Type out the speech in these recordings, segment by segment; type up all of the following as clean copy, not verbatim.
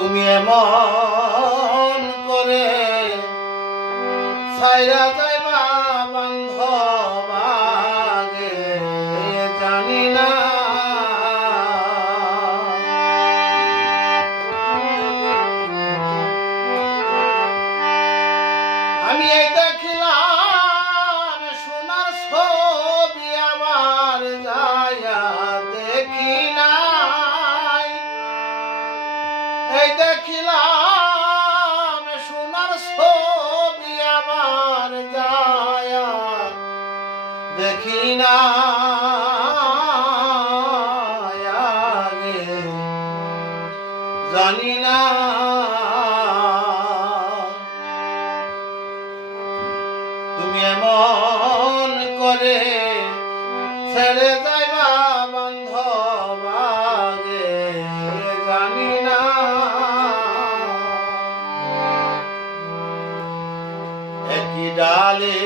তুমি এমন করে ছাইরা যাইবা বান্ধব আগে জানি না। আমি এই দেখিলাম সোনার ছবি আমার যাইয়া দেখি নাই। এই দেখিলাম সোনার ছবি আমার যাইয়া দেখি নাই আগে জানি না। তুমি এমন করে ছেড়ে যাইবা বান্ধব আগে জানি না। একই ডালে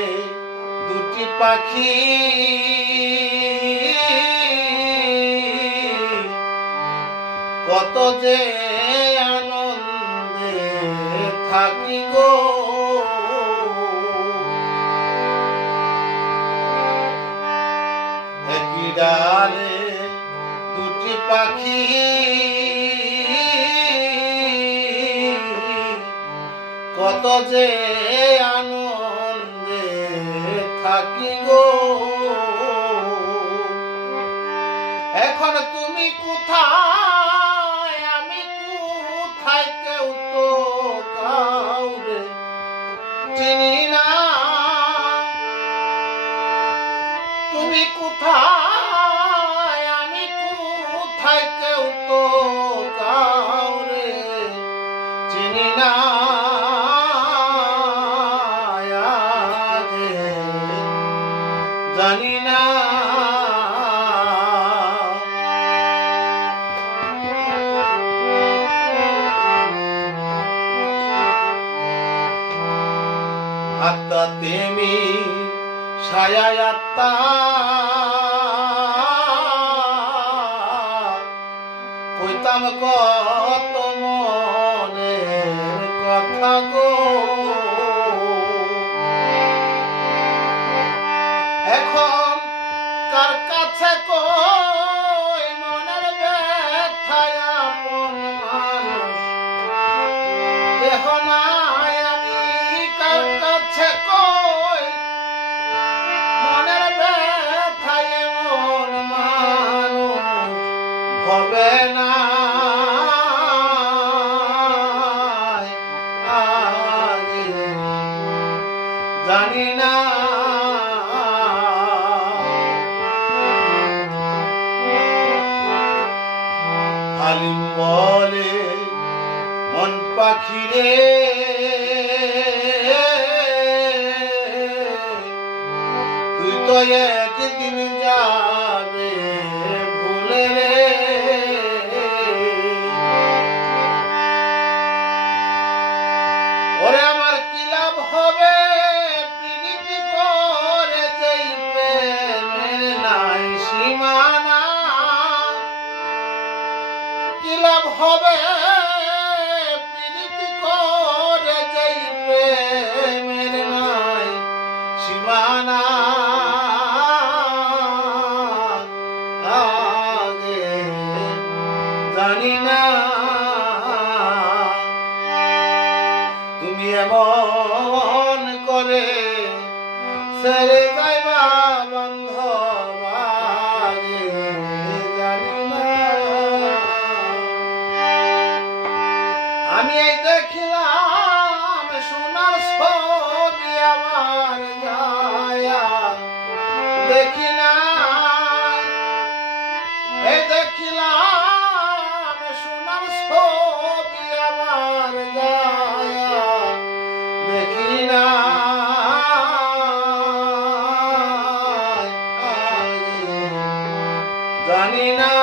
দুটি পাখি কত যে আনন্দে থাকি গো। একই ডালে দুটি পাখি কত যে আনন্দে থাকি গো। এখন তুমি কোথায় আমি কোথায় কেউ তো কাউরে চিনি না। তুমি কোথায় আমি কোথায় কেউ তো কাউরে চিনি না। আগে জানি না। আত্মা তেমি ছায়া আত্মা কইতাম কত মনের কথা গো। এখন কার কাছে কই মনের ব্যথায় আপন মানুষ দেহ নাই। আমি কার কাছে কই মনের ব্যথায় এমন মানুষ হবে না। আগে জানি না। হালিম বলে মন পাখি রে তুই তো একদিন যাবে ভুলে রে। ওরে আমার কি লাভ হবে প্রীতি করে যেই প্রেমের নাই সীমানা। কি লাভ হবে প্রীতি করে যেই প্রেমের নাই সীমানা। আগে জানি না। তুমি এমন করে ছেড়ে যাইবা বান্ধব আগে জানি না। আমি এই দেখিলাম সোনার ছবি আমার যায়া দেখি না। এই দেখিলাম সোনার ছবি আমার যায়া দেখি না। জানি না।